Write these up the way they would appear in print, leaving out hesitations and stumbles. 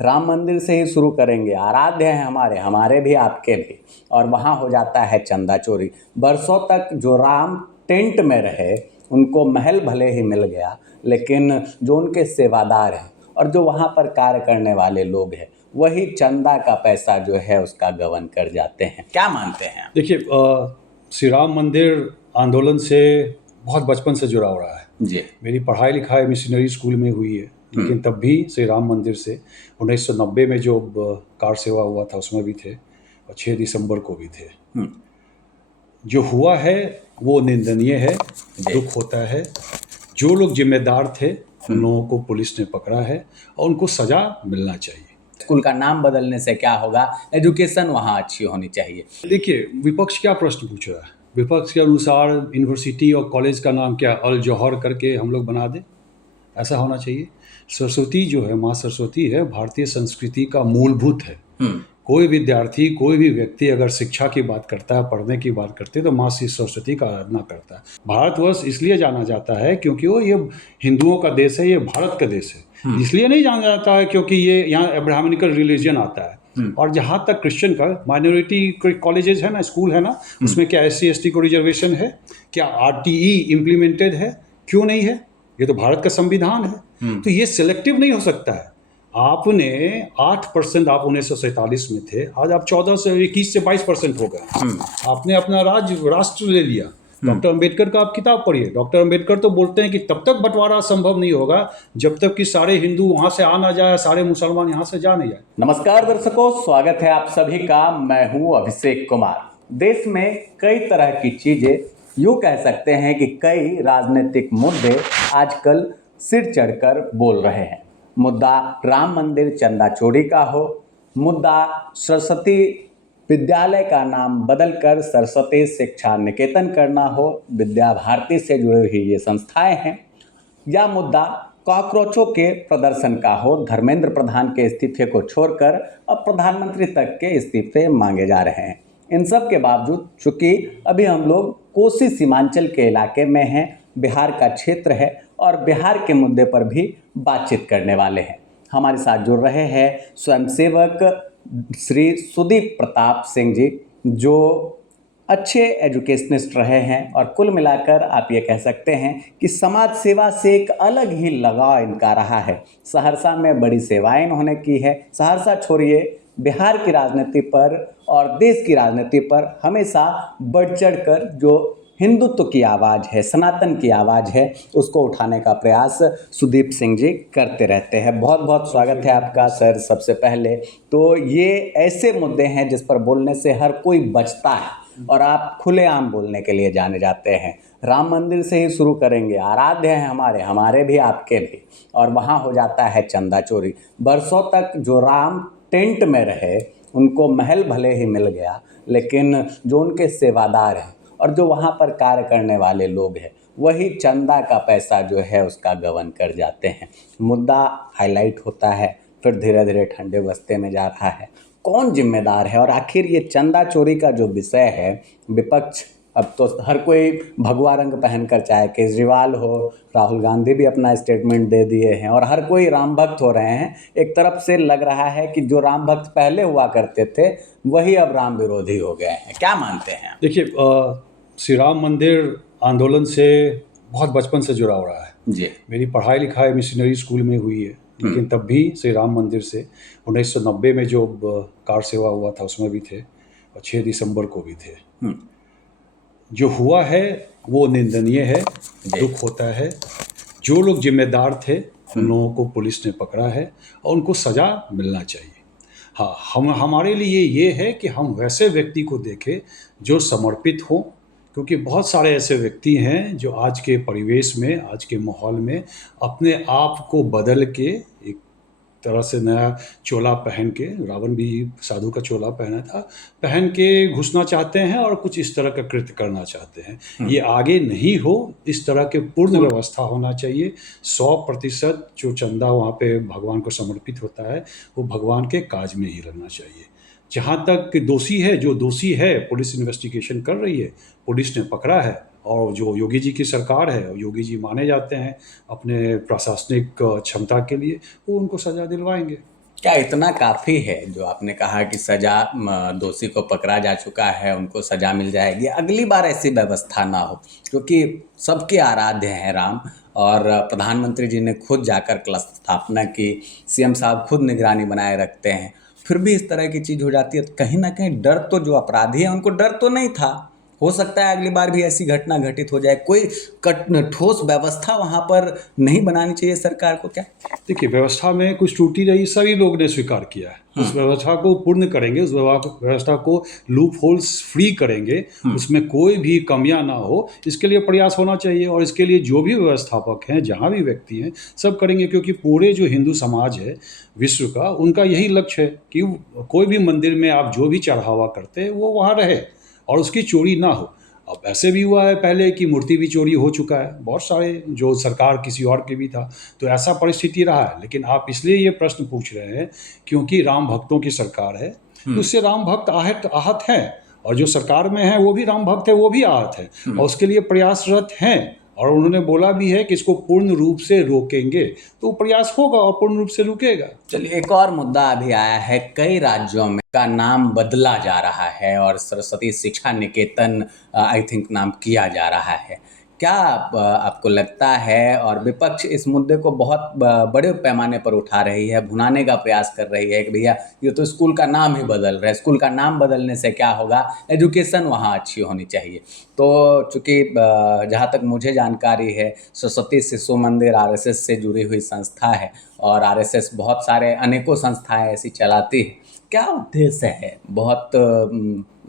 राम मंदिर से ही शुरू करेंगे। आराध्य हैं हमारे, हमारे भी आपके भी। और वहाँ हो जाता है चंदा चोरी। बरसों तक जो राम टेंट में रहे, उनको महल भले ही मिल गया, लेकिन जो उनके सेवादार हैं और जो वहाँ पर कार्य करने वाले लोग हैं, वही चंदा का पैसा जो है उसका गबन कर जाते हैं। क्या मानते हैं आप? देखिए, श्री राम मंदिर आंदोलन से बहुत बचपन से जुड़ा हो रहा है। जी। मेरी पढ़ाई लिखाई मिशनरी स्कूल में हुई है, लेकिन तब भी श्री राम मंदिर से 1990 में जो कार सेवा हुआ था उसमें भी थे, और 6 दिसंबर को भी थे। जो हुआ है वो निंदनीय है, दुख होता है। जो लोग जिम्मेदार थे उन लोगों को पुलिस ने पकड़ा है और उनको सजा मिलना चाहिए। स्कूल का नाम बदलने से क्या होगा? एजुकेशन वहाँ अच्छी होनी चाहिए। देखिए, विपक्ष क्या प्रश्न पूछ रहा है? विपक्ष के अनुसार यूनिवर्सिटी और कॉलेज का नाम क्या अल जौहर करके हम लोग बना दें? ऐसा होना चाहिए। सरस्वती जो है, माँ सरस्वती है, भारतीय संस्कृति का मूलभूत है। कोई विद्यार्थी, कोई भी व्यक्ति अगर शिक्षा की बात करता है, पढ़ने की बात करते हैं, तो माँ श्री सरस्वती का आराधना करता है। भारतवर्ष इसलिए जाना जाता है क्योंकि वो ये हिंदुओं का देश है, ये भारत का देश है। इसलिए नहीं जाना जाता है क्योंकि ये यहाँ अब्राह्मणिकल रिलीजन आता है। और जहाँ तक क्रिश्चियन का माइनॉरिटी कॉलेजेस है ना, स्कूल है ना, उसमें क्या SC ST को रिजर्वेशन है? क्या RTE इम्प्लीमेंटेड है? क्यों नहीं है? ये तो भारत का संविधान है। तो ये सिलेक्टिव नहीं हो सकता है। आपने 8%, आप 1947 में थे, आज आप 14 से 21 से 22% हो गए। आपने अपना राष्ट्र ले लिया। डॉक्टर अंबेडकर का आप किताब पढ़िए। डॉक्टर अंबेडकर तो बोलते हैं कि तब तक बंटवारा संभव नहीं होगा जब तक कि सारे हिंदू वहां से आ ना जाए, सारे मुसलमान यहाँ से जा नहीं जाए। नमस्कार दर्शकों, स्वागत है आप सभी का। मैं हूं अभिषेक कुमार। देश में कई तरह की चीजें, यूं कह सकते हैं कि कई राजनीतिक मुद्दे आजकल सिर चढ़कर बोल रहे हैं। मुद्दा राम मंदिर चंदा चोरी का हो, मुद्दा सरस्वती विद्यालय का नाम बदलकर सरस्वती शिक्षा निकेतन करना हो, विद्या भारती से जुड़ी हुई ये संस्थाएं हैं, या मुद्दा कॉकरोचों के प्रदर्शन का हो। धर्मेंद्र प्रधान के इस्तीफे को छोड़कर अब प्रधानमंत्री तक के इस्तीफे मांगे जा रहे हैं। इन सब के बावजूद, चूंकि अभी हम लोग कोसी सीमांचल के इलाके में हैं, बिहार का क्षेत्र है और बिहार के मुद्दे पर भी बातचीत करने वाले हैं। हमारे साथ जुड़ रहे हैं स्वयंसेवक श्री सुदीप प्रताप सिंह जी, जो अच्छे एजुकेशनिस्ट रहे हैं और कुल मिलाकर आप ये कह सकते हैं कि समाज सेवा से एक अलग ही लगाव इनका रहा है। सहरसा में बड़ी सेवाएं इन्होंने की है। सहरसा छोड़िए, बिहार की राजनीति पर और देश की राजनीति पर हमेशा बढ़ चढ़ कर जो हिंदुत्व की आवाज़ है, सनातन की आवाज़ है, उसको उठाने का प्रयास सुदीप सिंह जी करते रहते हैं। बहुत बहुत स्वागत है आपका सर। सबसे पहले तो ये ऐसे मुद्दे हैं जिस पर बोलने से हर कोई बचता है और आप खुलेआम बोलने के लिए जाने जाते हैं। राम मंदिर से ही शुरू करेंगे। आराध्य हैं हमारे, हमारे भी आपके भी। और वहाँ हो जाता है चंदा चोरी। बरसों तक जो राम टेंट में रहे, उनको महल भले ही मिल गया, लेकिन जो उनके सेवादार हैं और जो वहाँ पर कार्य करने वाले लोग हैं, वही चंदा का पैसा जो है उसका गबन कर जाते हैं। मुद्दा हाईलाइट होता है, फिर धीरे धीरे ठंडे बस्ते में जा रहा है। कौन जिम्मेदार है? और आखिर ये चंदा चोरी का जो विषय है, विपक्ष अब तो हर कोई भगवा रंग पहनकर, चाहे केजरीवाल हो, राहुल गांधी भी अपना स्टेटमेंट दे दिए हैं और हर कोई राम भक्त हो रहे हैं। एक तरफ से लग रहा है कि जो राम भक्त पहले हुआ करते थे वही अब राम विरोधी हो गए हैं। क्या मानते हैं? देखिए, श्री राम मंदिर आंदोलन से बहुत बचपन से जुड़ा हो रहा है। जी। मेरी पढ़ाई लिखाई मिशनरी स्कूल में हुई है, लेकिन तब भी श्री राम मंदिर से 1990 में जो कार सेवा हुआ था उसमें भी थे, और 6 दिसंबर को भी थे। जो हुआ है वो निंदनीय है, दुख होता है। जो लोग जिम्मेदार थे उन लोगों को पुलिस ने पकड़ा है और उनको सजा मिलना चाहिए। हाँ, हमारे लिए ये है कि हम वैसे व्यक्ति को देखें जो समर्पित हो, क्योंकि बहुत सारे ऐसे व्यक्ति हैं जो आज के परिवेश में, आज के माहौल में अपने आप को बदल के एक तरह से नया चोला पहन के, रावण भी साधु का चोला पहना था, पहन के घुसना चाहते हैं और कुछ इस तरह का कृत्य करना चाहते हैं। ये आगे नहीं हो, इस तरह के पूर्ण व्यवस्था होना चाहिए। 100% जो चंदा वहाँ पे भगवान को समर्पित होता है वो भगवान के काज में ही रहना चाहिए। जहाँ तक दोषी है, जो दोषी है, पुलिस इन्वेस्टिगेशन कर रही है, पुलिस ने पकड़ा है, और जो योगी जी की सरकार है, योगी जी माने जाते हैं अपने प्रशासनिक क्षमता के लिए, वो उनको सज़ा दिलवाएंगे। क्या इतना काफ़ी है जो आपने कहा कि सज़ा दोषी को पकड़ा जा चुका है, उनको सज़ा मिल जाएगी, अगली बार ऐसी व्यवस्था ना हो, क्योंकि सबके आराध्य हैं राम। और प्रधानमंत्री जी ने खुद जाकर कलश स्थापना की, सीएम साहब खुद निगरानी बनाए रखते हैं, फिर भी इस तरह की चीज़ हो जाती है। तो कहीं ना कहीं डर तो, जो अपराधी है उनको डर तो नहीं था। हो सकता है अगली बार भी ऐसी घटना घटित हो जाए। कोई ठोस व्यवस्था वहाँ पर नहीं बनानी चाहिए सरकार को क्या? देखिए, व्यवस्था में कुछ त्रुटि रही, सभी लोग ने स्वीकार किया है। उस व्यवस्था को पूर्ण करेंगे, उस व्यवस्था को लूप होल्स फ्री करेंगे, उसमें कोई भी कमियां ना हो, इसके लिए प्रयास होना चाहिए। और इसके लिए जो भी व्यवस्थापक हैं, जहां भी व्यक्ति हैं, सब करेंगे, क्योंकि पूरे जो हिंदू समाज है विश्व का, उनका यही लक्ष्य है कि कोई भी मंदिर में आप जो भी चढ़ावा करते हैं वो वहाँ रहे और उसकी चोरी ना हो। अब ऐसे भी हुआ है पहले कि मूर्ति भी चोरी हो चुका है, बहुत सारे, जो सरकार किसी और के भी था, तो ऐसा परिस्थिति रहा है। लेकिन आप इसलिए ये प्रश्न पूछ रहे हैं क्योंकि राम भक्तों की सरकार है, तो उससे राम भक्त आहत हैं, और जो सरकार में है वो भी राम भक्त है, वो भी आहत है, और उसके लिए प्रयासरत हैं। और उन्होंने बोला भी है कि इसको पूर्ण रूप से रोकेंगे, तो प्रयास होगा और पूर्ण रूप से रुकेगा। चलिए, एक और मुद्दा अभी आया है, कई राज्यों में का नाम बदला जा रहा है और सरस्वती शिक्षा निकेतन आई थिंक नाम किया जा रहा है। क्या आपको लगता है, और विपक्ष इस मुद्दे को बहुत बड़े पैमाने पर उठा रही है, भुनाने का प्रयास कर रही है कि भैया ये तो स्कूल का नाम ही बदल रहा है, स्कूल का नाम बदलने से क्या होगा, एजुकेशन वहाँ अच्छी होनी चाहिए। तो चूँकि जहाँ तक मुझे जानकारी है, सरस्वती शिशु मंदिर आरएसएस से जुड़ी हुई संस्था है, और आरएसएस बहुत सारे अनेकों संस्थाएं ऐसी चलाती है। क्या उद्देश्य है? बहुत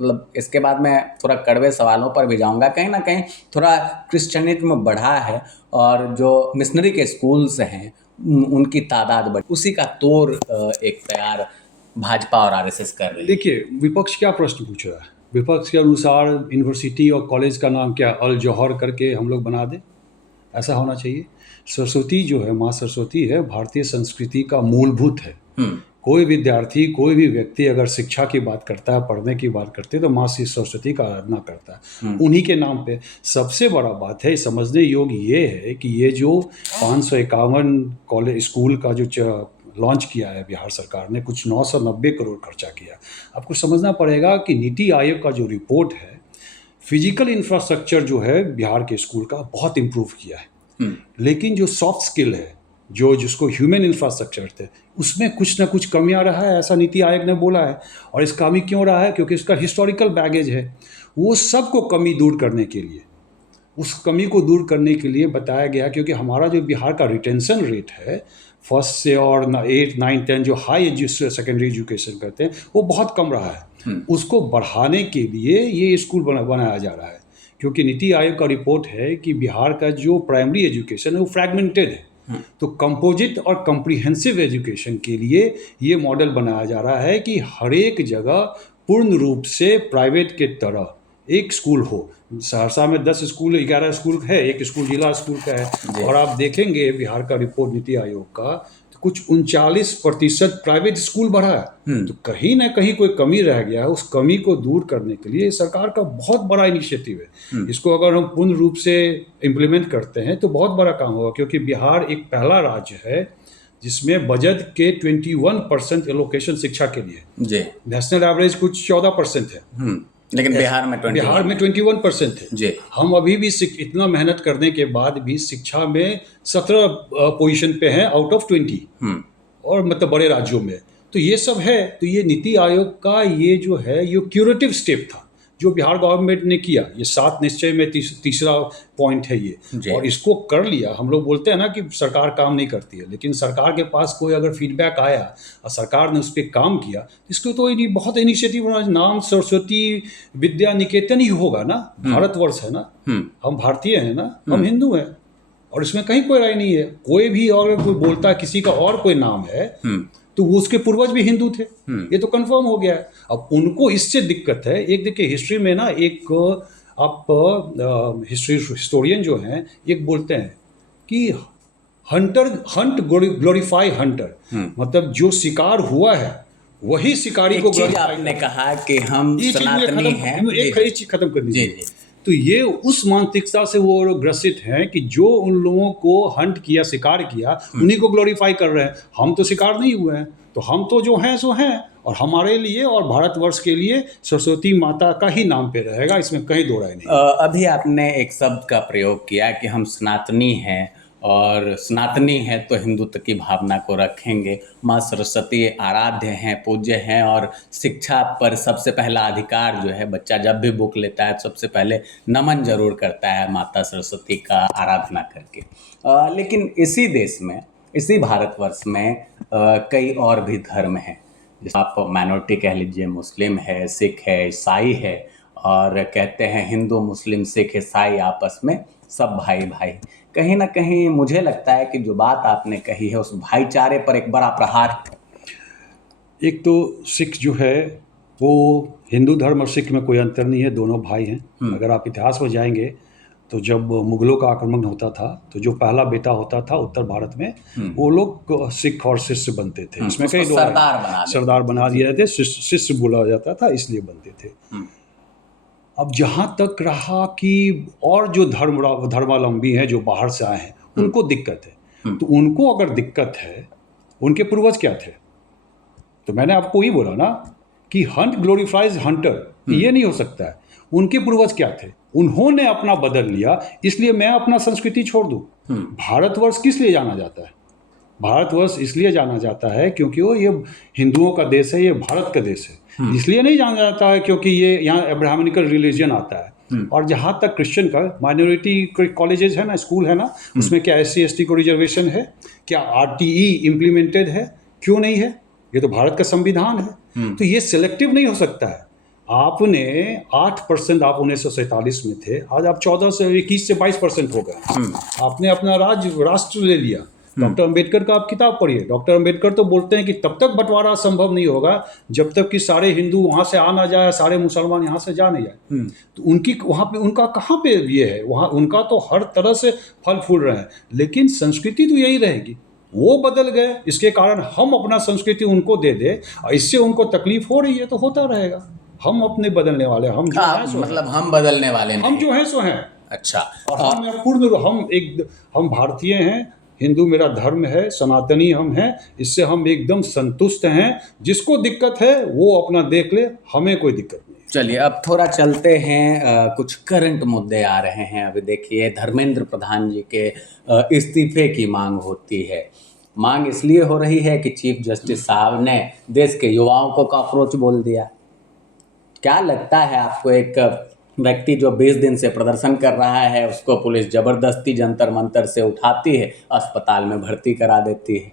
मतलब इसके बाद मैं थोड़ा कड़वे सवालों पर भी जाऊंगा। कहीं ना कहीं थोड़ा क्रिश्चियनिज्म बढ़ा है, और जो मिशनरी के स्कूल्स हैं उनकी तादाद बढ़ी, उसी का तोड़ एक तैयार भाजपा और आरएसएस कर रही है। देखिए, विपक्ष क्या प्रश्न पूछ रहा है? विपक्ष के अनुसार यूनिवर्सिटी और कॉलेज का नाम क्या अल जौहर करके हम लोग बना दें? ऐसा होना चाहिए। सरस्वती जो है, माँ सरस्वती है, भारतीय संस्कृति का मूलभूत है। कोई विद्यार्थी, कोई भी व्यक्ति अगर शिक्षा की बात करता है, पढ़ने की बात करते हैं, तो माँ श्री सरस्वती का आराधना करता है उन्हीं के नाम पे। सबसे बड़ा बात है, समझने योग्य ये है कि ये जो 551 कॉलेज स्कूल का जो लॉन्च किया है बिहार सरकार ने, कुछ 990 करोड़ खर्चा किया। आपको समझना पड़ेगा कि नीति आयोग का जो रिपोर्ट है, फिजिकल इंफ्रास्ट्रक्चर जो है बिहार के स्कूल का बहुत इम्प्रूव किया है, लेकिन जो सॉफ्ट स्किल है, जिसको ह्यूमन इंफ्रास्ट्रक्चर थे, उसमें कुछ ना कुछ कमी आ रहा है, ऐसा नीति आयोग ने बोला है। और इस कमी क्यों रहा है? क्योंकि इसका हिस्टोरिकल बैगेज है। वो सबको कमी दूर करने के लिए, उस कमी को दूर करने के लिए बताया गया, क्योंकि हमारा जो बिहार का रिटेंशन रेट है फर्स्ट से और 8, 9, 10 जो हाई सेकेंडरी एजुकेशन करते हैं, वो बहुत कम रहा है। उसको बढ़ाने के लिए ये स्कूल बनाया जा रहा है, क्योंकि नीति आयोग का रिपोर्ट है कि बिहार का जो प्राइमरी एजुकेशन है वो फ्रैगमेंटेड है। तो कंपोजिट और कॉम्प्रिहेंसिव एजुकेशन के लिए ये मॉडल बनाया जा रहा है कि हर एक जगह पूर्ण रूप से प्राइवेट के तरह एक स्कूल हो। सहरसा में 10 स्कूल, 11 स्कूल है, एक स्कूल जिला स्कूल का है। और आप देखेंगे बिहार का रिपोर्ट नीति आयोग का, तो कुछ 39% प्राइवेट स्कूल बढ़ा है। तो कहीं ना कहीं कोई कमी रह गया है। उस कमी को दूर करने के लिए सरकार का बहुत बड़ा इनिशिएटिव है। इसको अगर हम पूर्ण रूप से इम्प्लीमेंट करते हैं तो बहुत बड़ा काम होगा, क्योंकि बिहार एक पहला राज्य है जिसमें बजट के 21% एलोकेशन शिक्षा के लिए। नेशनल एवरेज कुछ 14% है, लेकिन बिहार में 21% है। जी। हम अभी भी इतना मेहनत करने के बाद भी शिक्षा में 17 पोजीशन पे हैं आउट ऑफ 20, और मतलब बड़े राज्यों में। तो ये सब है। तो ये नीति आयोग का ये जो है, ये क्यूरेटिव स्टेप था जो बिहार गवर्नमेंट ने किया। ये 7 निश्चय में तीसरा पॉइंट है ये, और इसको कर लिया। हम लोग बोलते हैं ना कि सरकार काम नहीं करती है, लेकिन सरकार के पास कोई अगर फीडबैक आया और सरकार ने उस पर काम किया, इसको तो बहुत इनिशिएटिव होना। नाम सरस्वती विद्या निकेतन ही होगा ना, भारतवर्ष है ना, हम भारतीय हैं ना, हम हिंदू हैं, और इसमें कहीं कोई राय नहीं है। कोई भी और कोई बोलता है किसी का और कोई नाम है, तो वो उसके पूर्वज भी हिंदू थे, ये तो कंफर्म हो गया है। अब उनको इससे दिक्कत है। एक देखिए, हिस्ट्री में ना एक आप हिस्टोरियन जो हैं एक बोलते हैं कि हंट ग्लोरीफाई हंटर, मतलब जो शिकार हुआ है वही शिकारी को ग्लोरीफाई। आपने कहा कि हम सनातनी हैं, एक चीज खत्म करनी चाहिए। तो ये उस मानसिकता से वो ग्रसित हैं कि जो उन लोगों को हंट किया, शिकार किया, उन्हीं को ग्लोरीफाई कर रहे हैं। हम तो शिकार नहीं हुए हैं, तो तो हम तो जो हैं सो हैं, और हमारे लिए और भारतवर्ष के लिए सरस्वती माता का ही नाम पे रहेगा, इसमें कहीं दो राय नहीं। अभी आपने एक शब्द का प्रयोग किया कि हम सनातनी हैं, और सनातनी हैं तो हिंदुत्व की भावना को रखेंगे। माँ सरस्वती आराध्य हैं, पूज्य हैं, और शिक्षा पर सबसे पहला अधिकार जो है, बच्चा जब भी बुक लेता है सबसे पहले नमन जरूर करता है माता सरस्वती का आराधना करके। लेकिन इसी देश में, इसी भारतवर्ष में कई और भी धर्म हैं, जैसे आप माइनॉरिटी कह लीजिए, मुस्लिम है, सिख है, ईसाई है, और कहते हैं हिंदू मुस्लिम सिख ईसाई आपस में सब भाई भाई। कहीं ना कहीं मुझे लगता है कि जो बात आपने कही है उस भाईचारे पर एक बड़ा प्रहार है। एक तो सिख जो है वो, हिंदू धर्म और सिख में कोई अंतर नहीं है, दोनों भाई हैं। अगर आप इतिहास में जाएंगे तो जब मुगलों का आक्रमण होता था तो जो पहला बेटा होता था उत्तर भारत में, वो लोग सिख और शिष्य बनते थे। इसमें कई सरदार बना दिए थे, शिष्य बोला जाता था, इसलिए बनते थे। अब जहाँ तक रहा कि और जो धर्मावलंबी हैं जो बाहर से आए हैं उनको दिक्कत है, तो उनको अगर दिक्कत है, उनके पूर्वज क्या थे? तो मैंने आपको ही बोला ना कि हंट ग्लोरीफाइज हंटर, ये नहीं हो सकता है। उनके पूर्वज क्या थे? उन्होंने अपना बदल लिया, इसलिए मैं अपना संस्कृति छोड़ दूं। भारतवर्ष किस लिए जाना जाता है? भारतवर्ष इसलिए जाना जाता है क्योंकि वो ये हिंदुओं का देश है, ये भारत का देश है। इसलिए नहीं जाना जाता है क्योंकि ये यहाँ अब्राह्मणिकल रिलीजन आता है। और जहाँ तक क्रिश्चियन का माइनॉरिटी कॉलेजेस है ना, स्कूल है ना, उसमें क्या SC ST को रिजर्वेशन है? क्या RTE इम्प्लीमेंटेड है? क्यों नहीं है? ये तो भारत का संविधान है। तो ये सिलेक्टिव नहीं हो सकता है। आपने 8%, आप 1947 में थे, आज आप 14 से 21 से 22% हो गए। आपने अपना राष्ट्र ले लिया। डॉक्टर अंबेडकर का आप किताब पढ़िए। डॉक्टर अंबेडकर तो बोलते हैं कि तब तक बंटवारा संभव नहीं होगा जब तक कि सारे हिंदू वहाँ से आ ना जाए, सारे मुसलमान यहाँ से जा नहीं जाए। तो उनकी वहाँ पे, उनका कहाँ पे ये है? वहाँ उनका तो हर तरह से फल फूल रहे हैं, लेकिन संस्कृति तो यही रहेगी। वो बदल गए, इसके कारण हम अपना संस्कृति उनको दे दे, इससे उनको तकलीफ हो रही है, तो होता रहेगा। हम अपने बदलने वाले, हम जो हैं सो मतलब हम बदलने वाले नहीं। हम जो हैं सो हैं। अच्छा। और हम भारतीय हैं, हिंदू मेरा धर्म है, सनातनी हम हैं, इससे हम एकदम संतुष्ट हैं। जिसको दिक्कत है वो अपना देख ले, हमें कोई दिक्कत नहीं। चलिए अब थोड़ा चलते हैं, कुछ करंट मुद्दे आ रहे हैं। अभी देखिए, धर्मेंद्र प्रधान जी के इस्तीफे की मांग होती है। मांग इसलिए हो रही है कि चीफ जस्टिस साहब ने देश के युवाओं को कॉकरोच बोल दिया। क्या लगता है आपको, एक व्यक्ति जो 20 दिन से प्रदर्शन कर रहा है उसको पुलिस जबरदस्ती जंतर मंतर से उठाती है, अस्पताल में भर्ती करा देती है,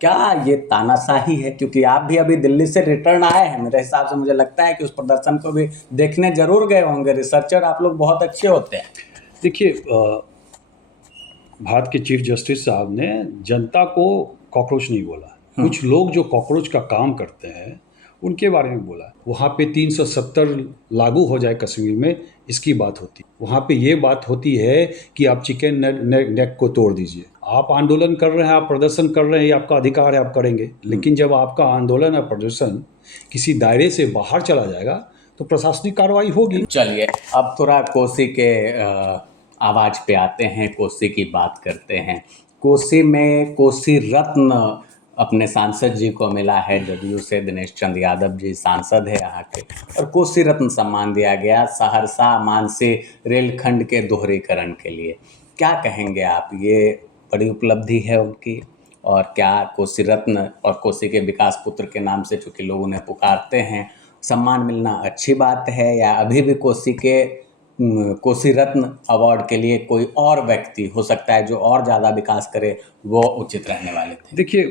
क्या ये तानाशाही है? क्योंकि आप भी अभी दिल्ली से रिटर्न आए हैं, मेरे हिसाब से मुझे लगता है कि उस प्रदर्शन को भी देखने जरूर गए होंगे। रिसर्चर आप लोग बहुत अच्छे होते हैं। देखिए, भारत के चीफ जस्टिस साहब ने जनता को कॉकरोच नहीं बोला। कुछ लोग जो कॉकरोच का काम करते हैं उनके बारे में बोला। वहाँ पे 370 लागू हो जाए कश्मीर में, इसकी बात होती। वहाँ पे ये बात होती है कि आप चिकन नेक को तोड़ दीजिए। आप आंदोलन कर रहे हैं, आप प्रदर्शन कर रहे हैं, ये आपका अधिकार है, आप करेंगे। लेकिन जब आपका आंदोलन या प्रदर्शन किसी दायरे से बाहर चला जाएगा तो प्रशासनिक कार्रवाई होगी। चलिए अब थोड़ा कोसी के आवाज़ पे आते हैं, कोसी की बात करते हैं। कोसी में कोसी रत्न अपने सांसद जी को मिला है, जदयू से दिनेश चंद्र यादव जी सांसद है यहाँ के, और कोसी रत्न सम्मान दिया गया सहरसा मानसी रेलखंड के दोहरीकरण के लिए। क्या कहेंगे आप, ये बड़ी उपलब्धि है उनकी? और क्या कोसी रत्न और कोसी के विकास पुत्र के नाम से चूँकि लोग उन्हें पुकारते हैं, सम्मान मिलना अच्छी बात है, या अभी भी कोसी रत्न अवार्ड के लिए कोई और व्यक्ति हो सकता है जो और ज़्यादा विकास करे, वो उचित रहने वाले थे? देखिए,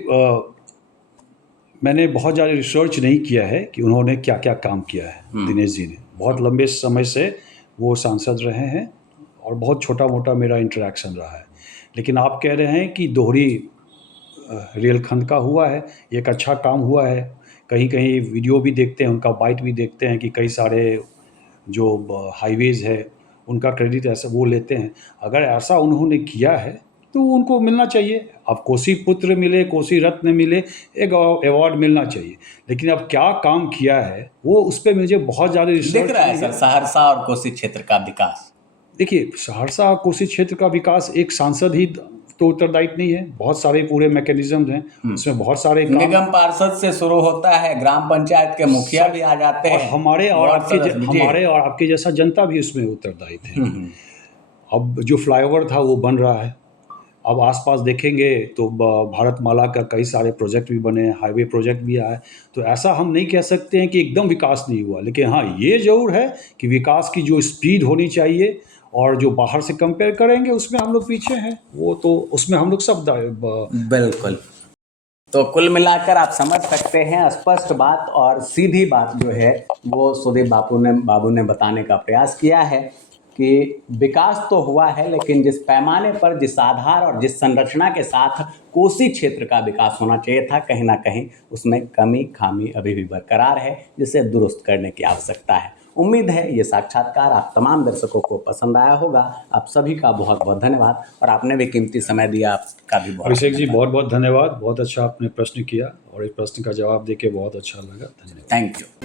मैंने बहुत ज़्यादा रिसर्च नहीं किया है कि उन्होंने क्या क्या काम किया है। दिनेश जी ने बहुत लंबे समय से वो सांसद रहे हैं और बहुत छोटा मोटा मेरा इंटरेक्शन रहा है। लेकिन आप कह रहे हैं कि दोहरी रेलखंड का हुआ है, एक अच्छा काम हुआ है। कहीं कहीं वीडियो भी देखते हैं, उनका बाइट भी देखते हैं कि कई सारे जो हाईवेज़ है उनका क्रेडिट ऐसा वो लेते हैं। अगर ऐसा उन्होंने किया है तो उनको मिलना चाहिए। अब कोसी पुत्र मिले, कोसी रत्न मिले, एक अवार्ड मिलना चाहिए। लेकिन अब क्या काम किया है वो, उस पर मुझे बहुत ज़्यादा रिसर्च दिख रहा है। सर, सहरसा और कोसी क्षेत्र का विकास, देखिए, सहरसा और कोसी क्षेत्र का विकास एक सांसद ही तो उत्तरदायित्व नहीं है, बहुत सारे पूरे मैकेनिज्म हैं, उसमें बहुत सारे काम निगम पार्षद से शुरू होता है, ग्राम पंचायत के मुखिया भी आ जाते और हैं, हमारे और वार्ड आपके सदस्य, जी। हमारे और आपके जैसा जनता भी उसमें उत्तरदायित्व है। अब जो फ्लाईओवर था वो बन रहा है, अब आसपास देखेंगे तो भारतमाला का कई सारे प्रोजेक्ट भी बने, हाईवे प्रोजेक्ट भी आए, तो ऐसा हम नहीं कह सकते हैं कि एकदम विकास नहीं हुआ, लेकिन हाँ ये ज़रूर है कि विकास की जो स्पीड होनी चाहिए और जो बाहर से कंपेयर करेंगे उसमें हम लोग पीछे हैं, वो तो उसमें हम लोग सब बिल्कुल। तो कुल मिलाकर आप समझ सकते हैं, स्पष्ट बात और सीधी बात जो है वो सुदीप बाबू ने बताने का प्रयास किया है कि विकास तो हुआ है, लेकिन जिस पैमाने पर, जिस आधार और जिस संरचना के साथ कोसी क्षेत्र का विकास होना चाहिए था, कहीं ना कहीं उसमें कमी खामी अभी भी बरकरार है, जिसे दुरुस्त करने की आवश्यकता है। उम्मीद है ये साक्षात्कार आप तमाम दर्शकों को पसंद आया होगा। आप सभी का बहुत बहुत धन्यवाद, और आपने भी कीमती समय दिया, आपका भी बहुत अभिषेक जी धन्यवाद। बहुत बहुत धन्यवाद, बहुत अच्छा आपने प्रश्न किया और इस प्रश्न का जवाब देके बहुत अच्छा लगा, धन्यवाद। Thank you.